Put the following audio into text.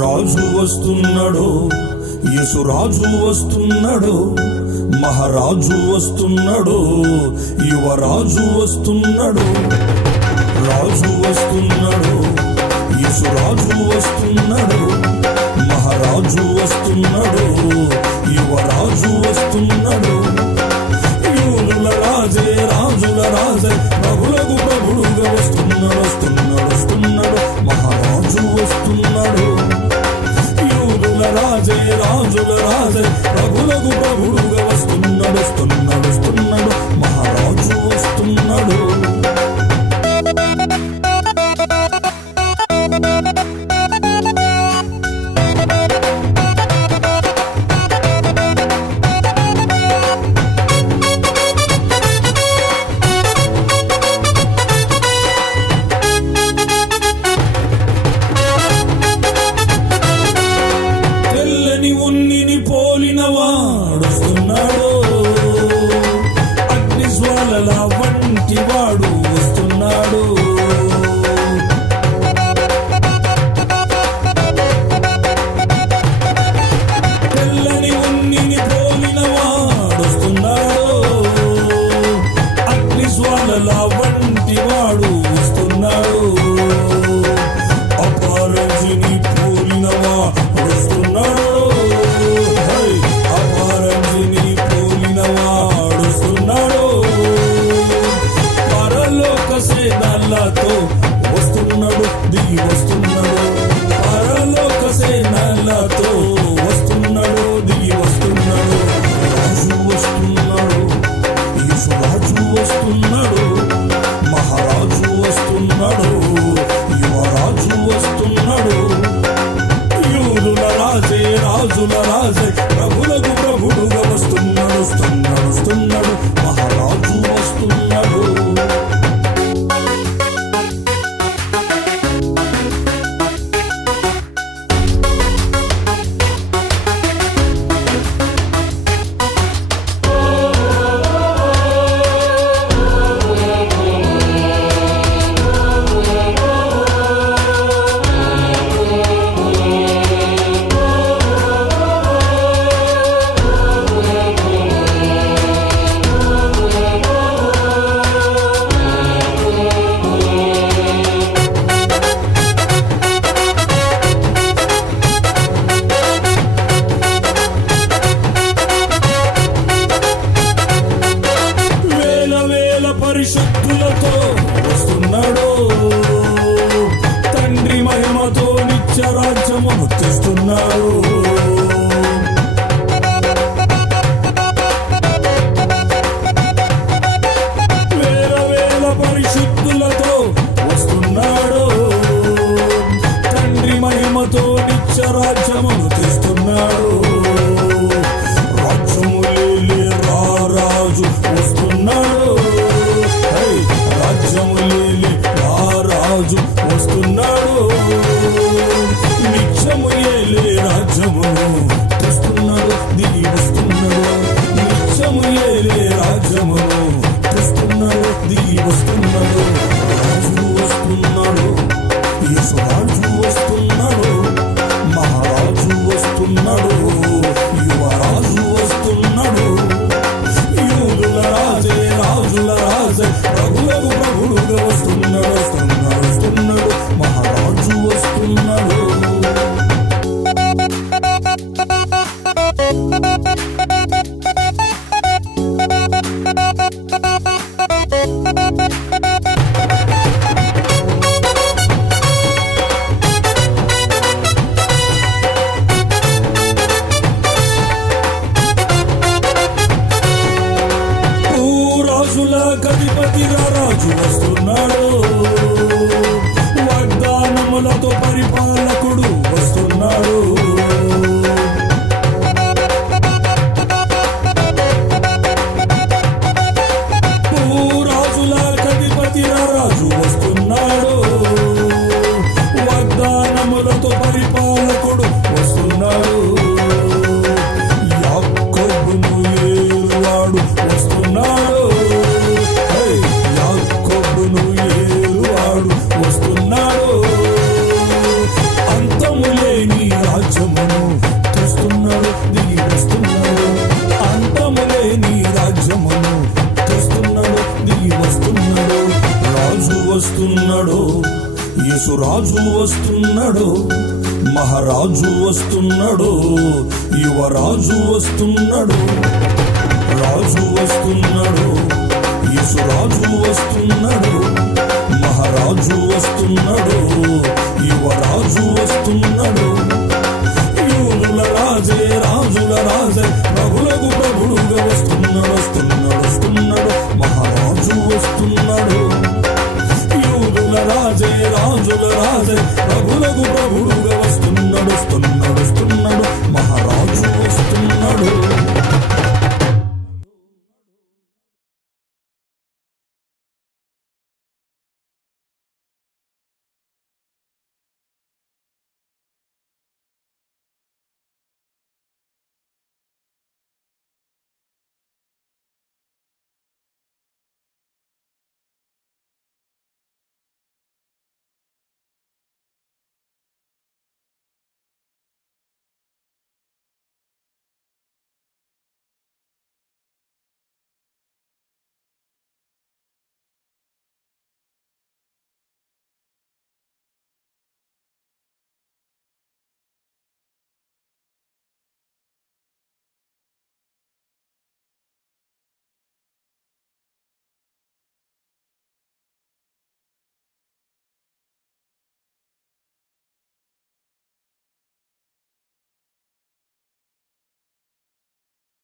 రాజు వస్తున్నాడు, యేసు రాజు వస్తున్నాడు, మహారాజు వస్తున్నాడు, యువరాజు వస్తున్నాడు. రాజు వస్తున్నాడు, యేసు రాజు వస్తున్నాడు, మహారాజు వస్తున్నాడు, యువరాజు వస్తున్నాడు. యూదుల రాజే రాజుల రాజే ప్రభులకు ప్రభుడుగా వస్తున్నాడు, వస్తున్నాడు, వస్తున్నాడు, మహారాజు వస్తున్నాడు. యూదుల రాజే రాజుల రాజే ప్రభులకు ప్రభుడుగా వస్తున్నాడు, వస్తున్నాడు, వస్తున్నాడు, మహారాజు వస్తున్నాడు. ఉన్నిని పోలిన వాడుస్తున్నాడు, అగ్ని జ్వాలల వంటి వాడు వస్తున్నాడు. తెల్లని ఉన్నిని పోలిన వాడుస్తున్నాడు, అగ్ని జ్వాలల వంటి వాడు వస్తున్నాడు. అపరంజిని పోలిన వాడు వస్తున్నాడు, సేనలతో వస్తున్నాడు, దిగి వస్తున్నాడు. పరలోక సేనలతో వస్తున్నాడు, దిగి వస్తున్నాడు. రాజు వస్తున్నాడు, యేసు రాజు వస్తున్నాడు, మహారాజు వస్తున్నాడు, యువరాజు వస్తున్నాడు. యూదుల రాజే రాజుల రాజే ప్రభులకు ప్రభుడుగా వస్తున్నాడు, వస్తున్నాడు, వస్తున్నాడు, మహారాజు వస్తున్నాడు. పరిశుద్ధులతో వస్తున్నాడు, తండ్రి మహిమతో నిత్య రాజ్యమును తెస్తున్నాడు. వేల వేల పరిశుద్ధులతో వస్తున్నాడు, తండ్రి మహిమతో నిత్య రాజ్యమును తెస్తున్నాడు. రాజ్యములేలే రారాజు వస్తున్నాడు, రాజ్యములేలి రాజు వస్తున్నాడు. నిత్యము ఏలే రాజ్యమును తెస్తున్నాడు, దిగి వస్తున్నాడు. నిత్యము ఏలే రాజ్యమును తెస్తున్నాడు, దిగి వస్తున్నాడు. రాజు వస్తున్నాడు, యేసు రాజు వస్తున్నాడు, మహారాజు వస్తున్నాడు, యువరాజు వస్తున్నాడు. యూదుల రాజే రాజుల రాజే ప్రభులకు ప్రభుడుగా వస్తున్నాడు, వస్తున్నాడు, వస్తున్నాడు, మహారాజు వస్తున్నాడు. అధిపతిగా రాజు వస్తున్నాడు, వాగ్దానములతో పరిపాలకుడు వస్తున్నాడు. రాజుల అధిపతిగా రాజు వస్తున్నాడు, వాగ్దానములతో పరిపాలకుడు వస్తున్నాడు. యాకోబును ఏలువాడు వస్తున్నాడు, రాజ్యమును తెస్తున్నాడు, దిగి వస్తున్నాడు. రాజు వస్తున్నాడు, యేసు రాజు వస్తున్నాడు. మహారాజు వస్తున్నాడు, యువరాజు వస్తున్నాడు. రాజు వస్తున్నాడు, యేసు రాజు వస్తున్నాడు. మహారాజు వస్తున్నాడు, యువరాజు వస్తున్నాడు. యూదుల రాజే, రాజుల రాజే, ప్రభులకు ప్రభుడుగా వస్తున్నాడు, వస్తున్నాడు, వస్తున్నాడు. మహారాజు వస్తున్నాడు. యూదుల రాజే, రాజుల రాజే, ప్రభులకు ప్రభుడుగా వస్తున్నాడు, వస్తున్నాడు, వస్తున్నాడు. మహారాజు వస్తున్నాడు.